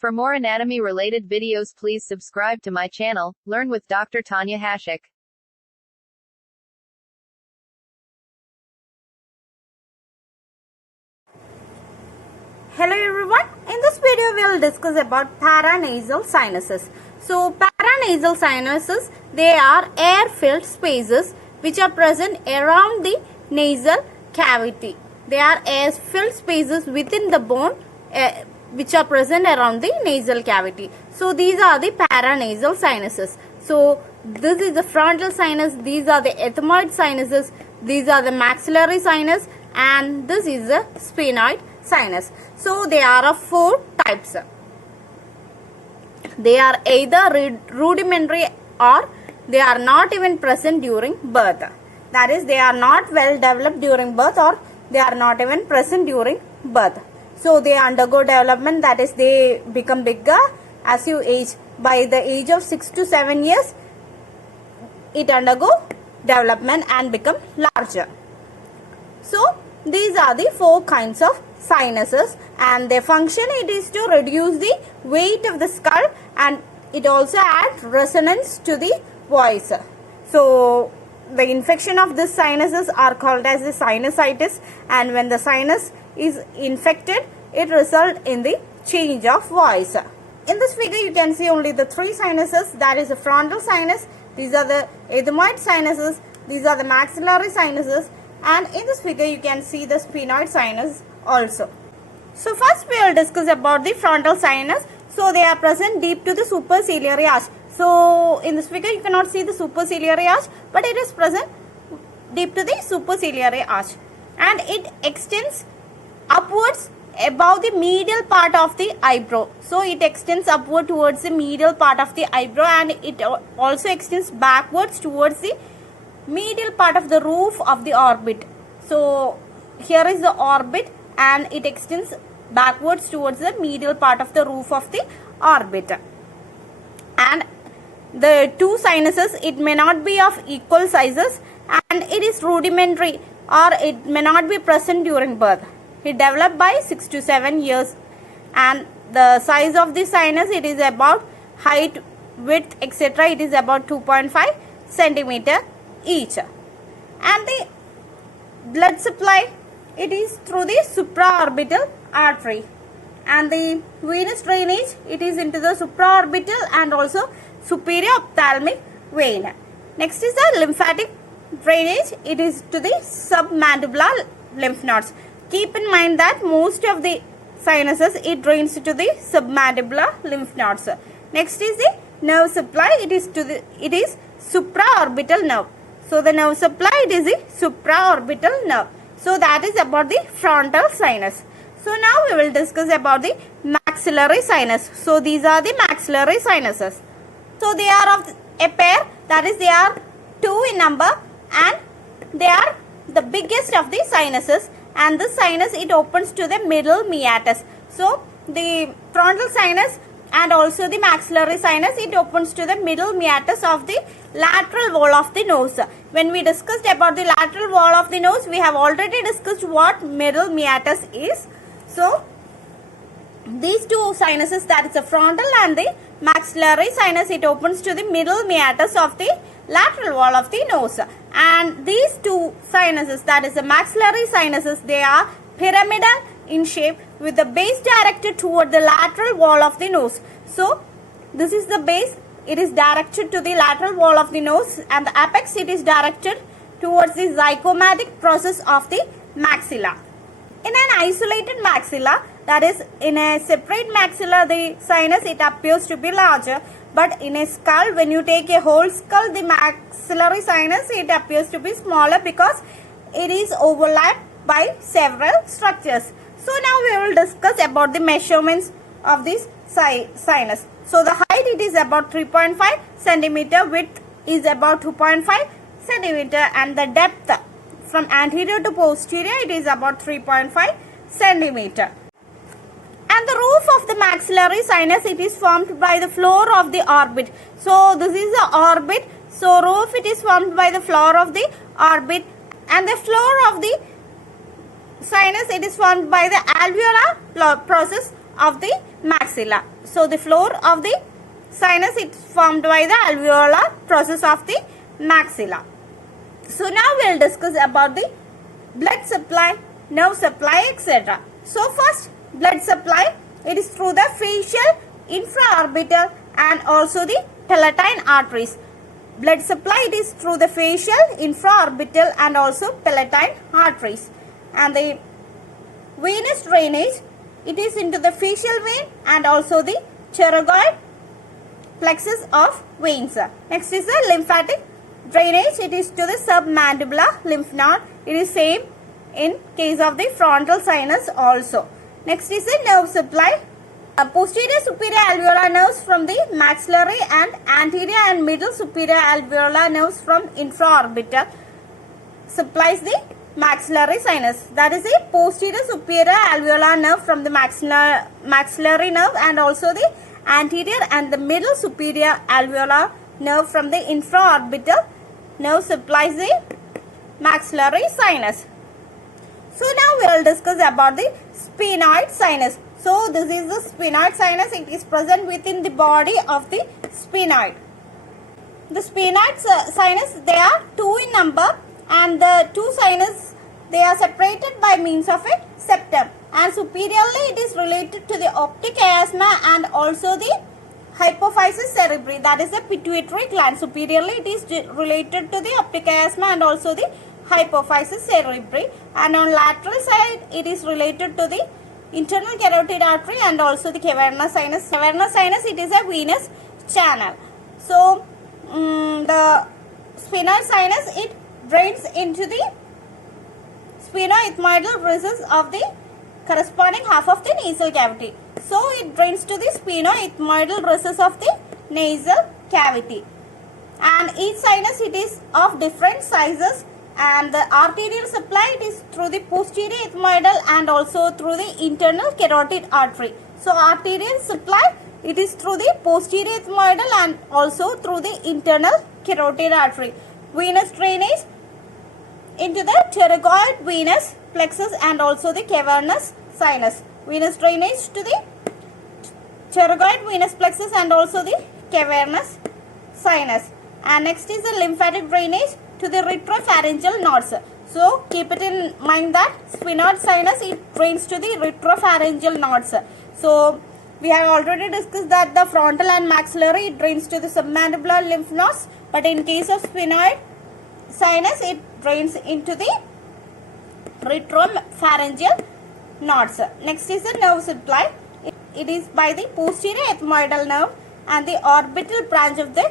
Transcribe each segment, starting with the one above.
For more anatomy related videos, please subscribe to my channel, Learn with Dr. Tanya Hashik. Hello everyone, in this video we will discuss about paranasal sinuses. So paranasal sinuses, they are air-filled spaces which are present around the nasal cavity. They are air-filled spaces within the bone which are present around the nasal cavity. So these are the paranasal sinuses. So this is the frontal sinus, these are the ethmoid sinuses, these are the maxillary sinus, and this is the sphenoid sinus. So they are of four types. They are either rudimentary or they are not even present during birth. That is, they are not well developed during birth or they are not even present during birth. So they undergo development, that is, they become bigger as you age. By the age of 6 to 7 years, it undergo development and become larger. So these are the four kinds of sinuses, and their function it is to reduce the weight of the skull, and it also adds resonance to the voice. So the infection of these sinuses are called as the sinusitis, and when the sinus is infected, it results in the change of voice. In this figure you can see only the three sinuses, that is the frontal sinus, these are the ethmoid sinuses, these are the maxillary sinuses, and in this figure you can see the sphenoid sinus also. So first we will discuss about the frontal sinus. So they are present deep to the superciliary arch. So in this figure you cannot see the superciliary arch, but it is present deep to the superciliary arch, and it extends upwards above the medial part of the eyebrow. So it extends upward towards the medial part of the eyebrow, and it also extends backwards towards the medial part of the roof of the orbit. So here is the orbit, and it extends backwards towards the medial part of the roof of the orbit. And the two sinuses, it may not be of equal sizes, and it is rudimentary or it may not be present during birth. It developed by 6 to 7 years, and the size of the sinus, it is about height, width, etc. It is about 2.5 centimeter each. And the blood supply, it is through the supraorbital artery, and the venous drainage, it is into the supraorbital and also superior ophthalmic vein. Next is the lymphatic drainage, it is to the submandibular lymph nodes. Keep in mind that most of the sinuses, it drains to the submandibular lymph nodes. Next is the nerve supply, it is supraorbital nerve. So the nerve supply, it is the supraorbital nerve. So that is about the frontal sinus. So now we will discuss about the maxillary sinus. So these are the maxillary sinuses. So they are of a pair, that is, they are two in number, and they are the biggest of the sinuses, and this sinus, it opens to the middle meatus. So the frontal sinus and also the maxillary sinus, it opens to the middle meatus of the lateral wall of the nose. When we discussed about the lateral wall of the nose, we have already discussed what middle meatus is. So these two sinuses, that is the frontal and the maxillary sinus, it opens to the middle meatus of the lateral wall of the nose. And these two sinuses, that is the maxillary sinuses, they are pyramidal in shape with the base directed toward the lateral wall of the nose. So this is the base, it is directed to the lateral wall of the nose, and the apex, it is directed towards the zygomatic process of the maxilla. In an isolated maxilla, that is, in a separate maxilla, the sinus, it appears to be larger, but in a skull, when you take a whole skull, the maxillary sinus, it appears to be smaller because it is overlapped by several structures. So now we will discuss about the measurements of this sinus. So the height, it is about 3.5 centimeter, width is about 2.5 centimeter, and the depth from anterior to posterior, it is about 3.5 centimeter. And the roof of the maxillary sinus, it is formed by the floor of the orbit. So this is the orbit. So roof, it is formed by the floor of the orbit, and the floor of the sinus, it is formed by the alveolar process of the maxilla. So the floor of the sinus is formed by the alveolar process of the maxilla. So now we will discuss about the blood supply, nerve supply, etc. So first, blood supply, it is through the facial, infraorbital and also the palatine arteries. Blood supply, it is through the facial, infraorbital and also palatine arteries. And the venous drainage, it is into the facial vein and also the pterygoid plexus of veins. Next is the lymphatic drainage, it is to the submandibular lymph node. It is same in case of the frontal sinus also. Next is the nerve supply. Posterior superior alveolar nerves from the maxillary and anterior and middle superior alveolar nerves from infraorbital supplies the maxillary sinus. That is the posterior superior alveolar nerve from the maxillary nerve and also the anterior and the middle superior alveolar nerve from the infraorbital nerve supplies the maxillary sinus. So now we will discuss about the sphenoid sinus. So this is the sphenoid sinus. It is present within the body of the sphenoid. The sphenoid sinus, they are two in number, and the two sinus, they are separated by means of a septum, and superiorly it is related to the optic chiasma and also the hypophysis cerebri, that is the pituitary gland. Superiorly it is related to the optic chiasma and also the hypophysis cerebri, and on lateral side it is related to the internal carotid artery and also the cavernous sinus. Cavernous sinus, it is a venous channel. So the sphenoid sinus, it drains into the sphenoethmoidal recess of the corresponding half of the nasal cavity. So it drains to the sphenoethmoidal recess of the nasal cavity. And each sinus, it is of different sizes, and the arterial supply, it is through the posterior ethmoidal and also through the internal carotid artery. So arterial supply, it is through the posterior ethmoidal and also through the internal carotid artery. Venous drainage into the pterygoid venous plexus and also the cavernous sinus. Venous drainage to the pterygoid venous plexus and also the cavernous sinus. And next is the lymphatic drainage to the retropharyngeal nodes. So keep it in mind that sphenoid sinus, it drains to the retropharyngeal nodes. So we have already discussed that the frontal and maxillary, it drains to the submandibular lymph nodes, but in case of sphenoid sinus, it drains into the retropharyngeal nodes. Next is the nerve supply. It is by the posterior ethmoidal nerve and the orbital branch of the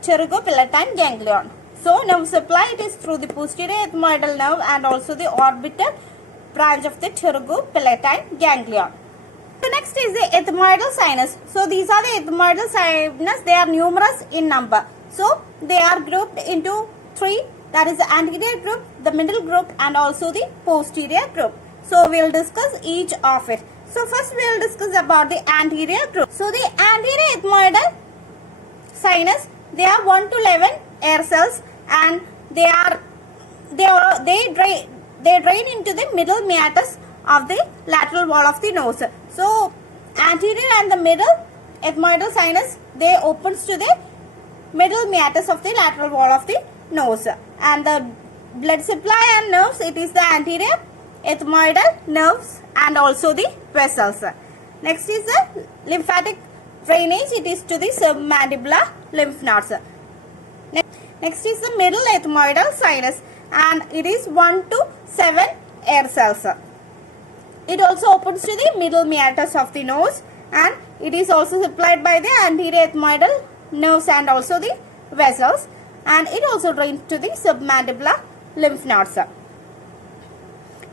pterygopalatine ganglion. So nerve supply, it is through the posterior ethmoidal nerve and also the orbital branch of the pterygopalatine ganglion. So next is the ethmoidal sinus. So these are the ethmoidal sinus. They are numerous in number. So they are grouped into three. That is the anterior group, the middle group and also the posterior group. So we will discuss each of it. So first we will discuss about the anterior group. So the anterior ethmoidal sinus, they are 1 to 11 air cells, and they drain into the middle meatus of the lateral wall of the nose. So anterior and the middle ethmoidal sinus, they opens to the middle meatus of the lateral wall of the nose. And the blood supply and nerves, it is the anterior ethmoidal nerves and also the vessels. Next is the lymphatic drainage, it is to the submandibular lymph nodes. Next is the middle ethmoidal sinus, and it is 1 to 7 air cells. It also opens to the middle meatus of the nose, and it is also supplied by the anterior ethmoidal nerves and also the vessels, and it also drains to the submandibular lymph nodes.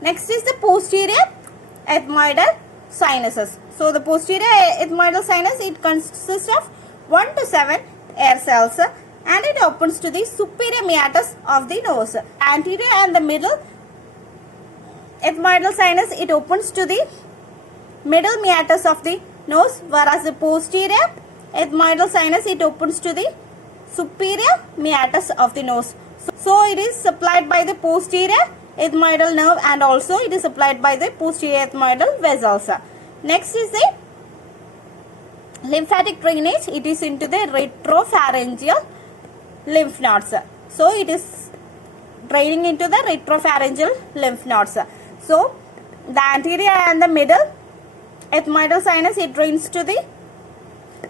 Next is the posterior ethmoidal sinuses. So the posterior ethmoidal sinus, it consists of 1 to 7 air cells, and it opens to the superior meatus of the nose. Anterior and the middle ethmoidal sinus, it opens to the middle meatus of the nose, whereas the posterior ethmoidal sinus, it opens to the superior meatus of the nose. So it is supplied by the posterior ethmoidal nerve and also it is supplied by the posterior ethmoidal vessels. Next is the Lymphatic drainage, it is into the retropharyngeal lymph nodes. So it is draining into the retropharyngeal lymph nodes. So the anterior and the middle ethmoidal sinus, it drains to the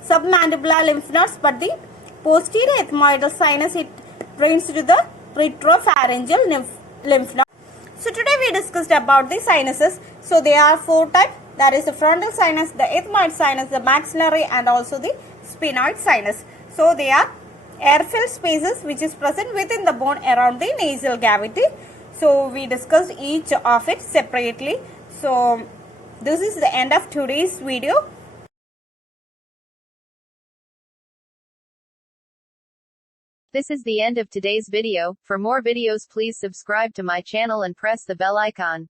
submandibular lymph nodes, but the posterior ethmoidal sinus, it drains to the retropharyngeal lymph nodes. So today we discussed about the sinuses. So there are 4 types. That is the frontal sinus, the ethmoid sinus, the maxillary, and also the sphenoid sinus. So they are air-filled spaces which is present within the bone around the nasal cavity. So we discussed each of it separately. So this is the end of today's video. This is the end of today's video. For more videos, please subscribe to my channel and press the bell icon.